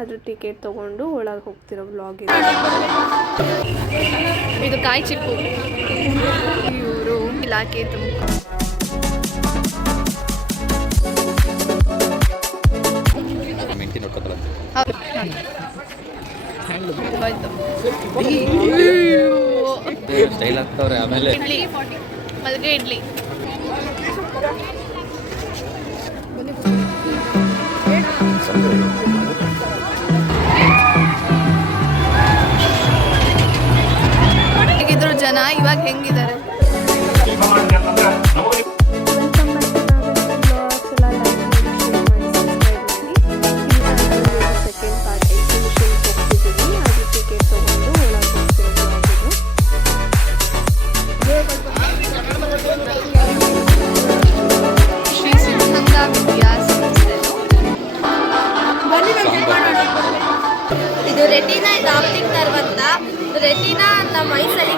ಅದ್ರ ಟಿಕೆಟ್ ತೊಗೊಂಡು ಒಳಗೆ ಹೋಗ್ತಿರೋ ವ್ಲಾಗ್ ಇದೆ. ಇದು ಕಾಯಿ ಚಿಪ್ಪು. ಇವರು ಇಲಾಖೆ ಸ್ಟೈಲ್ ಆಗ್ತವ್ರೆ. ಆಮೇಲೆ ಇಡ್ಲಿ, ಮಲ್ಲಿಗೆ ಇಡ್ಲಿ. ಹೇಗಿದ್ರು ಜನ, ಇವಾಗ ಹೆಂಗಿದ್ದಾರೆ? ಇದು ರೆಟಿನಾ, ಇದು ಆಪ್ಟಿಕ್ ನರ್ವ್ ಅಂತ. ರೆಟಿನಾ ನಮ್ಮ ಐಸಲ್ಲಿ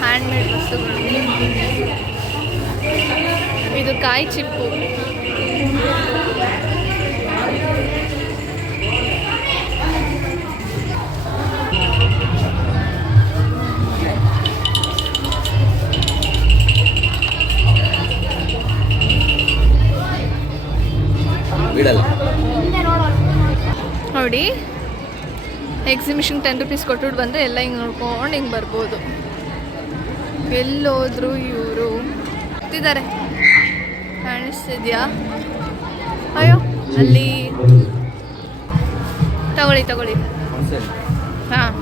ಹ್ಯಾಂಡ್ ಮೇಡ್ ವಸ್ತುಗಳು. ಇದು ಕಾಯಿ ಚಿಪ್ಪು. ನೋಡಿ, ಎಕ್ಸಿಬಿಷನ್ 10 ರೂಪೀಸ್ ಕೊಟ್ಬಿಟ್ಟು ಬಂದರೆ ಎಲ್ಲ ಹಿಂಗೆ ನೋಡ್ಕೊಂಡು ಹಿಂಗೆ ಬರ್ಬೋದು. ಎಲ್ಲೋದ್ರು ಇವರು ಇದ್ದಾರೆ, ಕಾಣಿಸ್ತಿದ್ಯಾ? ಅಯ್ಯೋ, ಅಲ್ಲಿ ತಗೊಳ್ಳಿ. ಹಾಂ,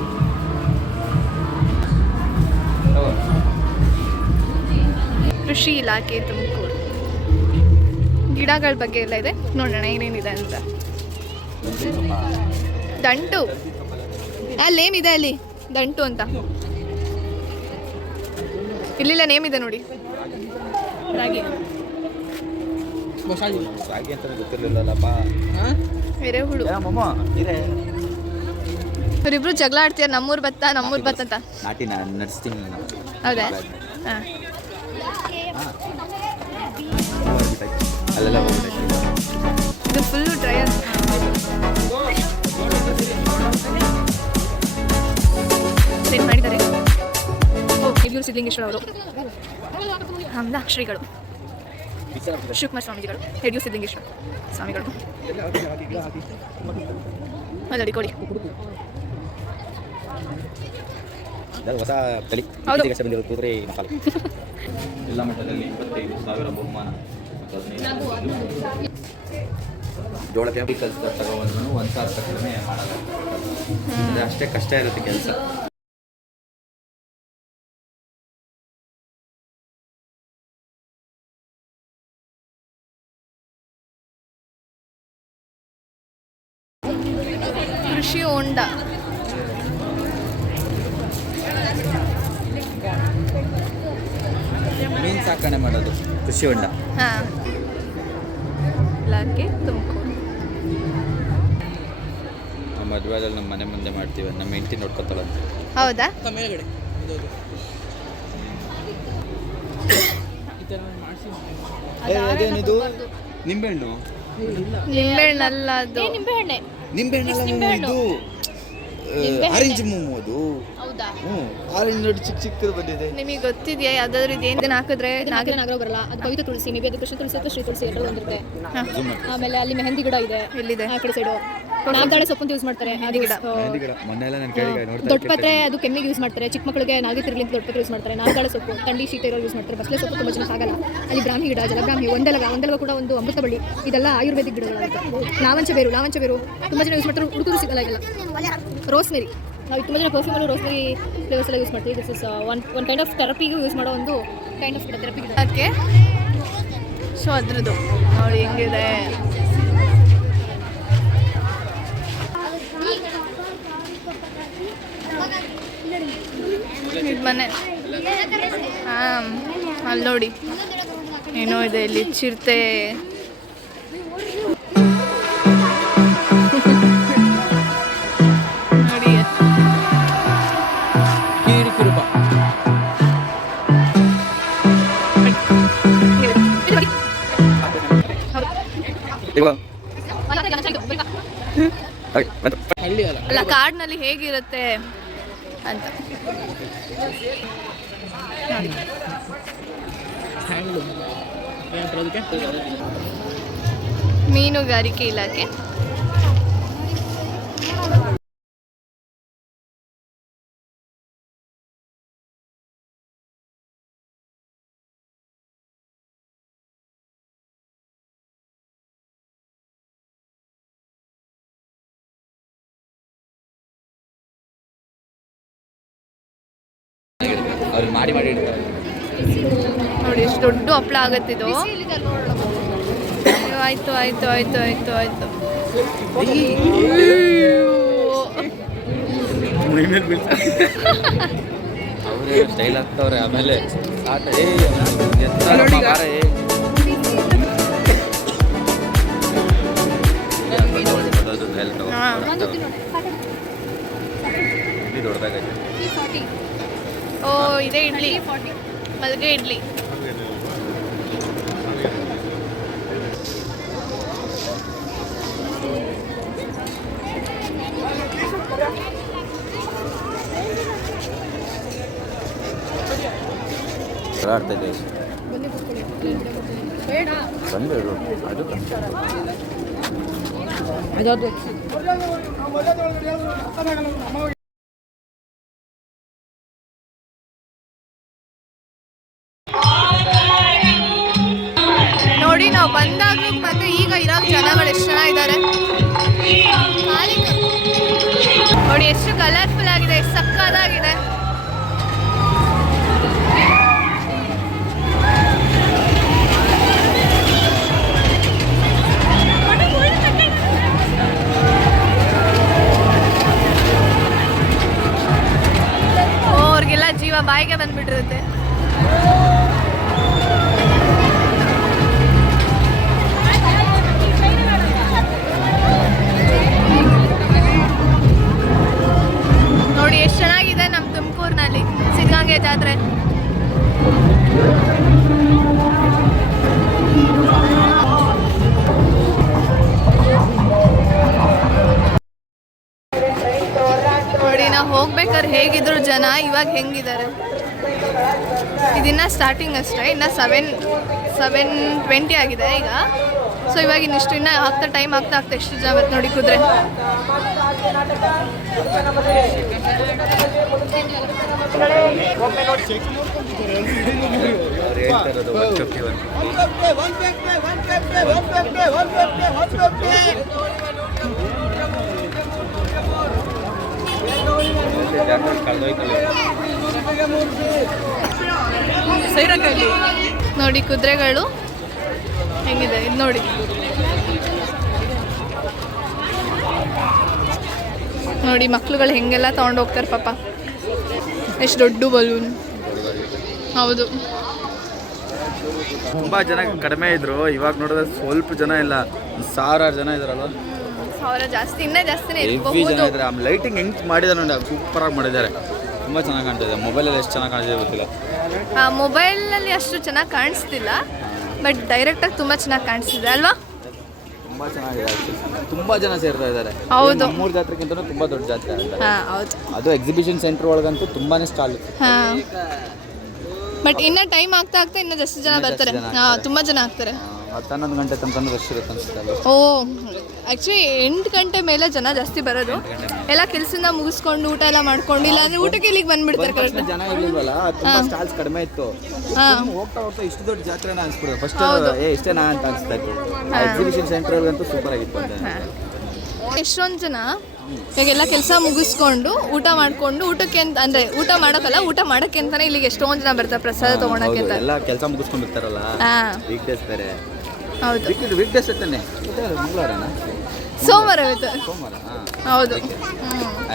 ಕೃಷಿ ಇಲಾಖೆ ತುಮಕೂರು. ಗಿಡಗಳ ಬಗ್ಗೆ ಎಲ್ಲ ಇದೆ, ನೋಡೋಣ ಏನೇನಿದೆ ಅಂತ. ದಂಟು ಅಲ್ಲೇನಿದೆ, ಅಲ್ಲಿ ದಂಟು ಅಂತ ಇಲ್ಲಿಲ್ಲ, ನೇಮ್ ಇದೆ ನೋಡಿ. ರಾಗಿ ಅಂತ ಗೊತ್ತಿರಲಿಲ್ಲಪ್ಪ. ಎರೆಹುಳು. ಇವರಿಬ್ರು ಜಗಳ ಆಡ್ತೀರ, ನಮ್ಮೂರ್ ಭತ್ತ ಅಂತ. ನಾಟಿ ನಡೆಸ್ತೀನಿ. ಹೌದಾ? ಹಾಂ, ಅಲ್ಲೆಲ್ಲ ಇದು ಫುಲ್ಲು ಡ್ರೈ ಏನು ಮಾಡಿದ್ದಾರೆ. ಹಿರಿಯೂರು ಸಿದ್ಧಲಿಂಗೇಶ್ವರ ಅವರು, ಹಂದ ಶ್ರೀಗಳು ಶಿವಕುಮಾರ ಸ್ವಾಮೀಜಿಗಳು, ಹಿರಿಯೂರು ಸಿದ್ಧಲಿಂಗೇಶ್ವರ ಸ್ವಾಮಿಗಳು. ಅಲ್ಲಡಿ ಕೊಡಿ. ಹೊಸ ತಳಿ ಬಂದಿರುತ್ತದೆ ಎಲ್ಲ ಮಟ್ಟದಲ್ಲಿ 25,000 ಬಹುಮಾನ. ಜೋಳ ಕೆಮಿಕಲ್ಸ್ ತಗೊಂಡು 1,000 ಕಡಿಮೆ ಮಾಡಲ್ಲ. ಅಷ್ಟೇ ಕಷ್ಟ ಇರುತ್ತೆ ಕೆಲಸ. ಕೃಷಿ ಹೊಂಡ. ಮೀನು ಸಾಕಣೆ ಮಾಡೋದು ಕೃಷಿ ಹೊಂಡ. ಹಾಂ, ಇಲಾಖೆ ತುಮಕೂರು. ನಮ್ಮ ಮದುವೆದಲ್ಲಿ ನಮ್ಮ ಮನೆ ಮುಂದೆ ಮಾಡ್ತೀವಿ, ನಮ್ಮ ಹೆಂಡತಿ ನೋಡ್ಕೊತಾಳಂತೆ. ಹೌದಾ? ಅದೇನಿದು? ನಿಂಬೆಹಣ್ಣು? ನಿಂಬೆಹಣ್ಣಲ್ಲ, ಅದು ನಿಂಬೆಹಣ್ಣು. ಇದು ಆರೆಂಜ್ ಮೂಮು. ಅದು ಆರೆಂಜ್ ನೋಡಿ ಚಿಕ್ಕ ಬಂದಿದೆ. ನಿಮಗೆ ಗೊತ್ತಿದೆಯಾ ಯಾವ್ದಾದ್ರು ಇದೇನು ಹಾಕಿದ್ರೆ ನಾಗರ ಬರಲ್ಲ? ಅದು ಪವಿತ್ರ ತುಳಸಿ, ಮೇ ಬಿ ಅದು ಕೃಷ್ಣ ತುಳಸಿ ಅಥವಾ ಶ್ರೀ ತುಳಸಿ ಎರಡು ಒಂದಿರುತ್ತೆ. ಆಮೇಲೆ ಅಲ್ಲಿ ಮೆಹಂದಿ ಗಿಡ ಇದೆ, ಎಲ್ಲಿದೆ? ಆ ಕಡೆ ಸೈಡು. ನಾಗದಾಳ ಸೊಪ್ಪು ಯೂಸ್ ಮಾಡ್ತಾರೆ. ದೊಡ್ಡಪತ್ರೆ ಅದು ಕೆಮ್ಮಿಗೆ ಯೂಸ್ ಮಾಡ್ತಾರೆ. ಚಿಕ್ಕ ಮಕ್ಕಳಿಗೆ ನಾಲ್ಗೆ ತಿರ್ಲಿಂತ ದೊಡ್ಡಪತ್ರೆ ಯೂಸ್ ಮಾಡ್ತಾರೆ. ನಾಗದಾಳ ಸೊಪ್ಪು ಥಂಡಿ ಶೀತ ಇರೋ ಯೂಸ್ ಮಾಡ್ತಾರೆ. ಬಸಳೆ ಸೊಪ್ಪು ತುಂಬ ಜನಕ್ಕೆ ಆಗಲ್ಲ. ಅಲ್ಲಿ ಬ್ರಾಹ್ಮಿ ಗಿಡ, ಜಲಬ್ರಾಹ್ಮಿ, ಒಂದೆಲಗ ಕೂಡ ಒಂದು ಅಮೃತ ಬಳ್ಳಿ, ಇದೆಲ್ಲ ಆಯುರ್ವೇದಿಕ್ ಗಿಡಗಳಾಗುತ್ತೆ. ಲಾವಂಚ ಬೇರು ತುಂಬ ಜನ ಯೂಸ್ ಮಾಡ್ತಾರೆ. ಹುಡುಗರು ಸಿಗಲ್ಲ ಇಲ್ಲ. ರೋಸ್ಮೆರಿ, ನಾವು ತುಂಬ ಜನ ಪರ್ಫ್ಯೂಮಲ್ಲಿ ರೋಸ್ಮೆರಿ ಫ್ಲೇವರ್ಸ್ ಎಲ್ಲ ಯೂಸ್ ಮಾಡ್ತೀವಿ. This is one kind of ಥೆರಪಿಗೂ ಯೂಸ್ ಮಾಡೋ ಒಂದು ಕೈಂಡ್ ಆಫ್ ಗಿಡ, ಥೆರಪಿ ಗಿಡ. ಅದಕ್ಕೆ ಸೊ ಅದ್ರದ್ದು ನೋಡಿ ಹೆಂಗಿದೆ. ನೋಡಿ ಏನೋ ಇದೆ ಇಲ್ಲಿ ಚಿರತೆ. ನೋಡಿ ಅಲ್ಲ ಕಾಡಿನಲ್ಲಿ ಹೇಗಿರುತ್ತೆ ಅಂತ. ಮೀನುಗಾರಿಕೆ ಇಲಾಖೆ. ಅವ್ರು ಮಾಡಿ ಇಡ್ತಾರೆ ನೋಡಿ ಎಷ್ಟು ದೊಡ್ಡ ಹಪ್ಪಳ ಆಗತ್ತಿದು. ಆಯ್ತು ಆಯ್ತು ಆಯ್ತು ಆಯ್ತು ಆಯ್ತು. ಅವರೇ ಸ್ಟೈಲ್ ಆಗ್ತವ್ರೆ. ಆಮೇಲೆ ದೊಡ್ಡದಾಗೈತೆ. ಓ ಇದೇ ಇಡ್ಲಿ, ಮಲ್ಗೆ ಇಡ್ಲಿ. ಆಡ್ತೈತೆ ಬಂದು ಅದು ನೋಡಿ ನಾವು ಬಂದಾಗ್ಲೂ ಮತ್ತೆ ಈಗ ಇರೋ ಜನಗಳು ಎಷ್ಟು ಜನ ಇದ್ದಾರೆ ನೋಡಿ. ಎಷ್ಟು ಕಲರ್ಫುಲ್ ಆಗಿದೆ, ಎಷ್ಟು ಸಕ್ಕತ್ತಾಗಿದೆ. ಅವ್ರಿಗೆಲ್ಲ ಜೀವ ಬಾಯಿಗೆ ಬಂದ್ಬಿಟ್ಟಿರುತ್ತೆ. ನೋಡಿ ಎಷ್ಟು ಚೆನ್ನಾಗಿದೆ ನಮ್ಮ ತುಮಕೂರಿನಲ್ಲಿ ಸಿದ್ಧಗಂಗೆ ಜಾತ್ರೆ. ನೋಡಿ ನಾವು ಹೋಗ್ಬೇಕಾದ್ರೆ ಹೇಗಿದ್ರು ಜನ, ಇವಾಗ ಹೆಂಗಿದ್ದಾರೆ. ಇದನ್ನ ಸ್ಟಾರ್ಟಿಂಗ್ ಅಷ್ಟೇ, ಇನ್ನು 7:20 ಆಗಿದೆ ಈಗ. ಸೊ ಇವಾಗ ಇನ್ನಿಷ್ಟು ಇನ್ನು ಟೈಮ್ ಆಗ್ತಾ ಎಷ್ಟು ಜನ ಬರುತ್ತೆ ನೋಡಿ ಕುದುರೆ. ನೋಡಿ ಕುದುರೆಗಳು ಹೆಂಗಿದೆ ಇದು ನೋಡಿ. ನೋಡಿ ಮಕ್ಳುಗಳು ಹೆಂಗೆಲ್ಲ ತಗೊಂಡು ಹೋಗ್ತಾರೆ ಪಾಪ. ಎಷ್ಟು ದೊಡ್ಡ ಬಲೂನ್. ಹೌದು ತುಂಬಾ ಜನ ಕಡಿಮೆ ಇದ್ರು, ಇವಾಗ ನೋಡಿದ್ರೆ ಸ್ವಲ್ಪ ಜನ ಇಲ್ಲ, 1000 ಜನ ಇದಾರಲ್ಲ. 1000 ಜಾಸ್ತಿ, ಇನ್ನೂ ಜಾಸ್ತಿನೇ ಇದ್ದಾರೆ. ಲೈಟಿಂಗ್ ಹೆಂಗ್ ಮಾಡಿದಾರೆ ನೋಡಿ, ಸೂಪರ್ ಆಗಿ ಮಾಡಿದ್ದಾರೆ. ತುಂಬಾ ಚೆನ್ನಾಗಿ ಕಾಣ್ತಿದೆ. ಮೊಬೈಲಲ್ಲಿ ಎಷ್ಟು ಚೆನ್ನಾಗಿ ಕಾಣಿಸಿದೆ ಗೊತ್ತಿಲ್ಲ. ಮೊಬೈಲಲ್ಲಿ ಅಷ್ಟು ಚೆನ್ನಾಗಿ ಕಾಣಿಸ್ತಿಲ್ಲ, ಬಟ್ ಡೈರೆಕ್ಟಾಗಿ ತುಂಬ ಚೆನ್ನಾಗಿ ಕಾಣಿಸ್ತಿದೆ ಅಲ್ವಾ. ತುಂಬಾ ಚೆನ್ನಾಗಿದೆ. ತುಂಬಾ ಜನ ಸೇರ್ತಾ ಇದ್ದಾರೆ. ಹೌದು, 3 ಜಾತ್ರೆಗಿಂತ ತುಂಬಾ ದೊಡ್ಡ ಜಾತ್ರೆ. ಹೌದು. ಅದು ಎಕ್ಸಿಬಿಷನ್ ಸೆಂಟರ್ ಒಳಗಂತೂ ತುಂಬಾನೇ ಸ್ಟಾಲ್. ಬಟ್ ಇನ್ನ ಟೈಮ್ ಆಗ್ತಾ ಇನ್ನ ಜಾಸ್ತಿ ಜನ ಬರ್ತಾರೆ. ತುಂಬಾ ಜನ ಆಗ್ತಾರೆ. 11 ಗಂಟೆ ತನಕ ರಶ್ ಇರುತ್ತೆ ಅನ್ಸುತ್ತೆ. ಓ ಆ್ಯಕ್ಚುಲಿ 8 ಗಂಟೆ ಮೇಲೆ ಜನ ಜಾಸ್ತಿ ಬರೋದು. ಎಲ್ಲ ಕೆಲಸದಿಂದ ಮುಗಿಸ್ಕೊಂಡು ಊಟ ಎಲ್ಲ ಮಾಡ್ಕೊಂಡು, ಇಲ್ಲ ಅಂದ್ರೆ ಊಟಕ್ಕೆ ಇಲ್ಲಿಗೆ ಬಂದ್ಬಿಡ್ತಾರೆ. ಕರೆಕ್ಟ್ ಜನ ಇರ್ಲಿಲ್ವಲ್ಲ, ತುಂಬಾ ಸ್ಟಾಲ್ಸ್ ಕಡಿಮೆ ಇತ್ತು. ಹೋಗ್ತಾ ಹೋಗ್ತಾ ಇಷ್ಟು ದೊಡ್ಡ ಜಾತ್ರೆನ ಅನ್ಸ್ಬಿಡುತ್ತೆ. ಫಸ್ಟ್ ಇಷ್ಟೇನಾ ಅಂತ ಅನ್ಸ್ತಾ ಇತ್ತು. ಎಕ್ಸಿಬಿಷನ್ ಸೆಂಟರ್ ಅಂತೂ ಸೂಪರ್ ಆಗಿತ್ತು. ಎಷ್ಟೊಂದು ಜನ ಇವಾಗೆಲ್ಲ ಕೆಲಸ ಮುಗಿಸ್ಕೊಂಡು ಊಟ ಮಾಡ್ಕೊಂಡು ಊಟಕ್ಕೆ ಅಂತ, ಅಂದ್ರೆ ಊಟ ಮಾಡೋಕ್ಕಲ್ಲ, ಊಟ ಮಾಡೋಕ್ಕೆ ಅಂತಾನೆ ಇಲ್ಲಿಗೆ ಎಷ್ಟೊಂದು ಜನ ಬರ್ತಾರೆ ಪ್ರಸಾದ ತಗೊಳಕ್ಕೆ ಅಂತ. ಎಲ್ಲ ಕೆಲಸ ಮುಗಿಸ್ಕೊಂಡು ಇರ್ತಾರಲ್ಲ, ವೀಕ್ ಡೇಸ್ ಬೇರೆ. ಹೌದು, ವೀಕ್ ಡೇಸ್ ಇರ್ತಾನೆ. ಮಂಗಳವಾರನ ಸೋಮವಾರ ಇವತ್ತು. ಸೋಮವಾರ. ಹೌದು,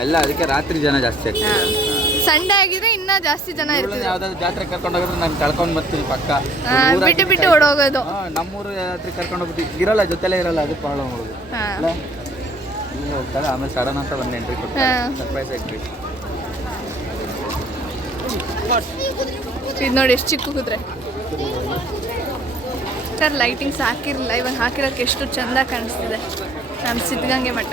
ಎಲ್ಲ ಅದಕ್ಕೆ ರಾತ್ರಿ ಜನ ಜಾಸ್ತಿ ಆಗ್ತಾರೆ. ಸಂಡೇ ಆಗಿದೆ ಇನ್ನೂ ಜಾಸ್ತಿ ಜನ ಇರ್ತಾರೆ. ಯಾವ್ದಾದ್ರು ಜಾತ್ರೆ ಕರ್ಕೊಂಡು ಹೋಗಿದ್ರೆ ನಾನು ಕಳ್ಕೊಂಡು ಬರ್ತೀನಿ ಪಕ್ಕ. ಬಿಟ್ಟು ಓಡೋಗೋದು. ನಮ್ಮೂರು ಜಾತ್ರೆ ಕರ್ಕೊಂಡು ಹೋಗ್ಬಿಟ್ಟು ಇರಲ್ಲ, ಜೊತೆಲೇ ಇರಲ್ಲ, ಅದು ಪ್ರಾಬ್ಲಮ್ ಆಗೋದು. ಇಲ್ಲಿ ಹೋಗ್ತಾರೆ, ಆಮೇಲೆ ಸಡನ್ ಅಂತ ಒಂದು ಎಂಟ್ರಿ ಕೊಡ್ತಾರೆ, ಸರ್ಪ್ರೈಸ್ ಎಂಟ್ರಿ. ಇದು ನೋಡಿ ಎಷ್ಟು ಚಿಕ್ಕ ಕುದುರೆ ಸರ್. ಲೈಟಿಂಗ್ಸ್ ಹಾಕಿರಲಿಲ್ಲ, ಇವಾಗ ಹಾಕಿರೋಕ್ಕೆ ಎಷ್ಟು ಚೆಂದ ಕಾಣಿಸ್ತಿದೆ ನಮ್ಮ ಸಿದ್ಧಗಂಗೆ ಮಠ.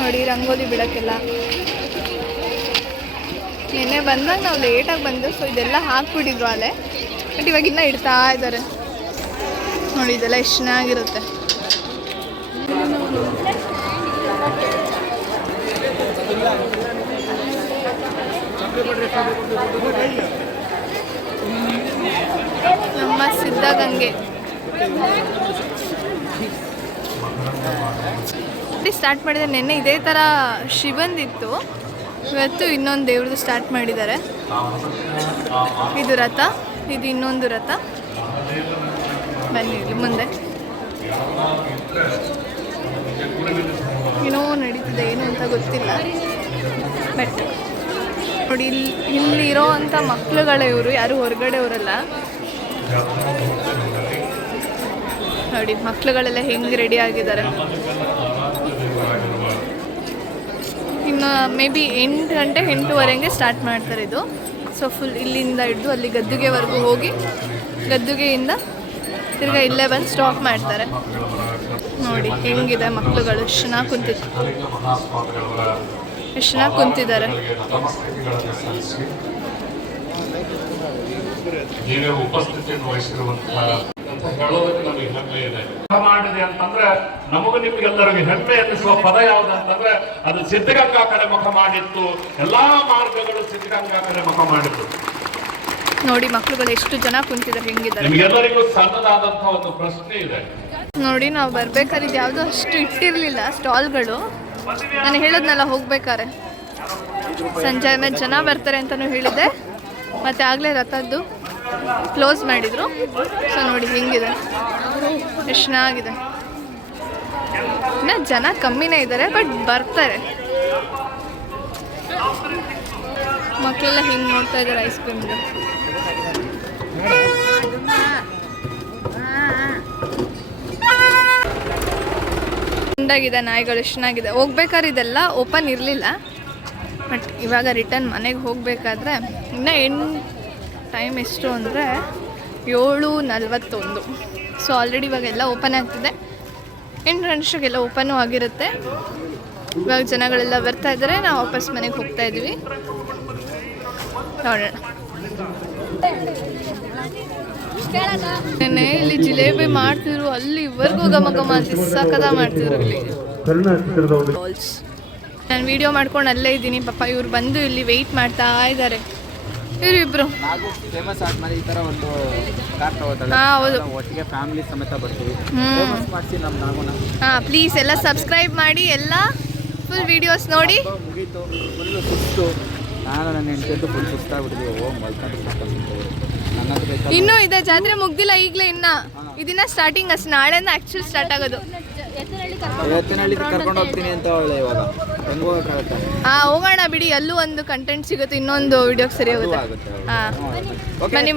ನೋಡಿ ರಂಗೋಲಿ ಬಿಡೋಕ್ಕೆಲ್ಲ. ನಿನ್ನೆ ಬಂದಾಗ ನಾವು ಲೇಟಾಗಿ ಬಂದು, ಸೊ ಇದೆಲ್ಲ ಹಾಕ್ಬಿಟ್ಟಿದ್ರು ಅಲ್ಲೇ, ಬಟ್ ಇವಾಗ ಇನ್ನೂ ಇಡ್ತಾ ಇದ್ದಾರೆ ನೋಡಿ. ಇದೆಲ್ಲ ಎಷ್ಟು ಚೆನ್ನಾಗಿರುತ್ತೆ. ನಮ್ಮ ಸಿದ್ಧಗಂಗೆ ಸ್ಟಾರ್ಟ್ ಮಾಡಿದರೆ. ನಿನ್ನೆ ಇದೇ ಥರ ಶಿವಂದಿತ್ತು, ಇವತ್ತು ಇನ್ನೊಂದು ದೇವ್ರದ್ದು ಸ್ಟಾರ್ಟ್ ಮಾಡಿದ್ದಾರೆ. ಇದು ರಥ, ಇದು ಇನ್ನೊಂದು ರಥ. ಬನ್ನಿ ಇಲ್ಲಿ ಮುಂದೆ ಏನೋ ನಡೀತಿದೆ, ಏನು ಅಂತ ಗೊತ್ತಿಲ್ಲ. ಬಟ್ ನೋಡಿ ಇಲ್ಲಿರೋ ಅಂಥ ಮಕ್ಳುಗಳೇ ಇವರು, ಯಾರು ಹೊರಗಡೆ ಅವರಲ್ಲ. ನೋಡಿ ಮಕ್ಳುಗಳೆಲ್ಲ ಹೆಂಗೆ ರೆಡಿ ಆಗಿದ್ದಾರೆ. ಇನ್ನು ಮೇ ಬಿ 8 ಗಂಟೆ 8:15 ಸ್ಟಾರ್ಟ್ ಮಾಡ್ತಾರೆ ಇದು. ಸೊ ಫುಲ್ ಇಲ್ಲಿಂದ ಹಿಡಿದು ಅಲ್ಲಿ ಗದ್ದುಗೆವರೆಗೂ ಹೋಗಿ, ಗದ್ದುಗೆಯಿಂದ ತಿರ್ಗಾ ಇಲ್ಲೇ ಬಂದು ಸ್ಟಾಪ್ ಮಾಡ್ತಾರೆ. ನೋಡಿ ಹೆಂಗಿದೆ ಮಕ್ಳುಗಳು, ಎಷ್ಟು ಚೆನ್ನಾಗಿ ಕುಂತಿದ್ದಾರೆ. ಉಪಸ್ಥಿತಿಯನ್ನು ವಹಿಸಿರುವಂತಹ ಹೇಳೋದಕ್ಕೆ ನಮಗೆ ಹೆಮ್ಮೆ ಇದೆ. ಮಾಡಿದೆ ಅಂತಂದ್ರೆ ನಮಗೂ ನಿಮ್ಗೆಲ್ಲರಿಗೂ ಹೆಮ್ಮೆ ಅನ್ನಿಸುವ ಪದ ಯಾವುದಂತಂದ್ರೆ ಅದು ಸಿದ್ಧಗಂಗಾ ಕಡೆ ಮುಖ ಮಾಡಿತ್ತು. ಎಲ್ಲಾ ಮಾರ್ಗಗಳು ಸಿದ್ಧಗಂಗಾ ಕಡೆ ಮುಖ ಮಾಡಿತ್ತು. ನೋಡಿ ಮಕ್ಳುಗಳು ಎಷ್ಟು ಜನ ಕುಂತಿದ್ದಾರೆ, ಹೆಂಗಿದ್ದಾರೆ. ನಿಮ್ಗೆಲ್ಲರಿಗೂ ಸಣ್ಣದಾದಂತಹ ಒಂದು ಪ್ರಶ್ನೆ ಇದೆ. ನೋಡಿ ನಾವು ಬರ್ಬೇಕಾದ್ರೆ ಯಾವುದೋ ಅಷ್ಟು ಇಟ್ಟಿರಲಿಲ್ಲ ಸ್ಟಾಲ್ಗಳು. ನಾನು ಹೇಳೋದ್ನಲ್ಲ ಹೋಗ್ಬೇಕಾರೆ ಸಂಜೆ ಮೇಲೆ ಜನ ಬರ್ತಾರೆ ಅಂತಲೂ ಹೇಳಿದ್ದೆ, ಮತ್ತು ಆಗಲೇ ರಥದ್ದು ಕ್ಲೋಸ್ ಮಾಡಿದರು. ಸೊ ನೋಡಿ ಹೆಂಗಿದೆ, ಎಷ್ಟು ಚೆನ್ನಾಗಿದೆ. ಇನ್ನು ಜನ ಕಮ್ಮಿನೇ ಇದ್ದಾರೆ, ಬಟ್ ಬರ್ತಾರೆ. ಮಕ್ಕಳೆಲ್ಲ ಹಿಂಗೆ ನೋಡ್ತಾ ಇದ್ದಾರೆ ಐಸ್ ಕ್ರೀಮ್. ಚೆಂದಾಗಿದೆ, ನಾಯಿಗಳು ಎಷ್ಟು ಚೆನ್ನಾಗಿದೆ. ಹೋಗ್ಬೇಕಾದ್ರೆ ಇದೆಲ್ಲ ಓಪನ್ ಇರಲಿಲ್ಲ, ಬಟ್ ಇವಾಗ ರಿಟರ್ನ್ ಮನೆಗೆ ಹೋಗಬೇಕಾದ್ರೆ ಇನ್ನೂ ಟೈಮ್ ಎಷ್ಟು ಅಂದರೆ 7:41. ಸೊ ಆಲ್ರೆಡಿ ಇವಾಗೆಲ್ಲ ಓಪನ್ ಆಗ್ತಿದೆ. 8 ಗಂಟೆಗೆಲ್ಲ ಓಪನ್ನು ಆಗಿರುತ್ತೆ. ಇವಾಗ ಜನಗಳೆಲ್ಲ ಬರ್ತಾ ಇದ್ದಾರೆ, ನಾವು ವಾಪಸ್ ಮನೆಗೆ ಹೋಗ್ತಾ ಇದ್ದೀವಿ. ನೋಡೋಣ. ನೆನ್ನೆ ಇಲ್ಲಿ ಜಿಲೇಬಿ ಮಾಡ್ತಿದ್ರು, ಅಲ್ಲಿವರೆಗೂ ಘಮ ಘಮ ಅಂತ ಸಖತ ಮಾಡ್ತಿದ್ರು ಇಲ್ಲಿ. ನಾನು ವಿಡಿಯೋ ಮಾಡ್ಕೊಂಡು ಅಲ್ಲೇ ಇದ್ದೀನಿ. ಪಾಪ ಇವ್ರು ಬಂದು ಇಲ್ಲಿ ವೆಯ್ಟ್ ಮಾಡ್ತಾ ಇದ್ದಾರೆ. ಇವರು ಇಬ್ರು ಫೇಮಸ್ ಆದ್ಮೇಲೆ ಈ ತರ ಒಂದು ಕಾರ್ ತಗೋತಾರೆ. ಹೌದು, ಒಟ್ಟಿಗೆ ಫ್ಯಾಮಿಲಿ ಸಮೇತ ಬರ್ತೀವಿ. ಮಾಡಿಸಿ ನಮ್ಮ ನಾಗುನ. ಪ್ಲೀಸ್ ಎಲ್ಲ ಸಬ್ಸ್ಕ್ರೈಬ್ ಮಾಡಿ, ಎಲ್ಲ ಫುಲ್ ವಿಡಿಯೋಸ್ ನೋಡಿ. ಮುಗೀತು, ಫುಲ್ಲು ಸುಸ್ತು. ನಾನು ನನ್ನ ಹೆಂಡತಿ ಫುಲ್ ಸುಸ್ತಾಗ್ಬಿಟ್ಟಿದ್ವಿ. ಇನ್ನೂ ಇದೆ, ಜಾತ್ರೆ ಮುಗ್ದಿಲ್ಲ ಈಗಲೇ. ಇದನ್ನ ಸ್ಟಾರ್ಟಿಂಗ್ ಅಷ್ಟು, ನಾಳೆಯಿಂದ ಆ್ಯಕ್ಚುಲಿ ಸ್ಟಾರ್ಟ್ ಆಗೋದು. ಎತ್ತಿನಹಳ್ಳಿ ಕರ್ಕೊಂಡು ಹೋಗ್ತೀನಿ ಅಂತ ಅವಳೆ. ಇವಾಗ ಹೆಂಗೆ ಹೋಗೋಕ್ಕಾಗುತ್ತೆ? ಹೋಗೋಣ ಬಿಡಿ, ಅಲ್ಲೂ ಒಂದು ಕಂಟೆಂಟ್ ಸಿಗುತ್ತೆ, ಇನ್ನೊಂದು ವಿಡಿಯೋಗೆ ಸರಿ ಹೋಗುತ್ತೆ. ಬನ್ನಿ.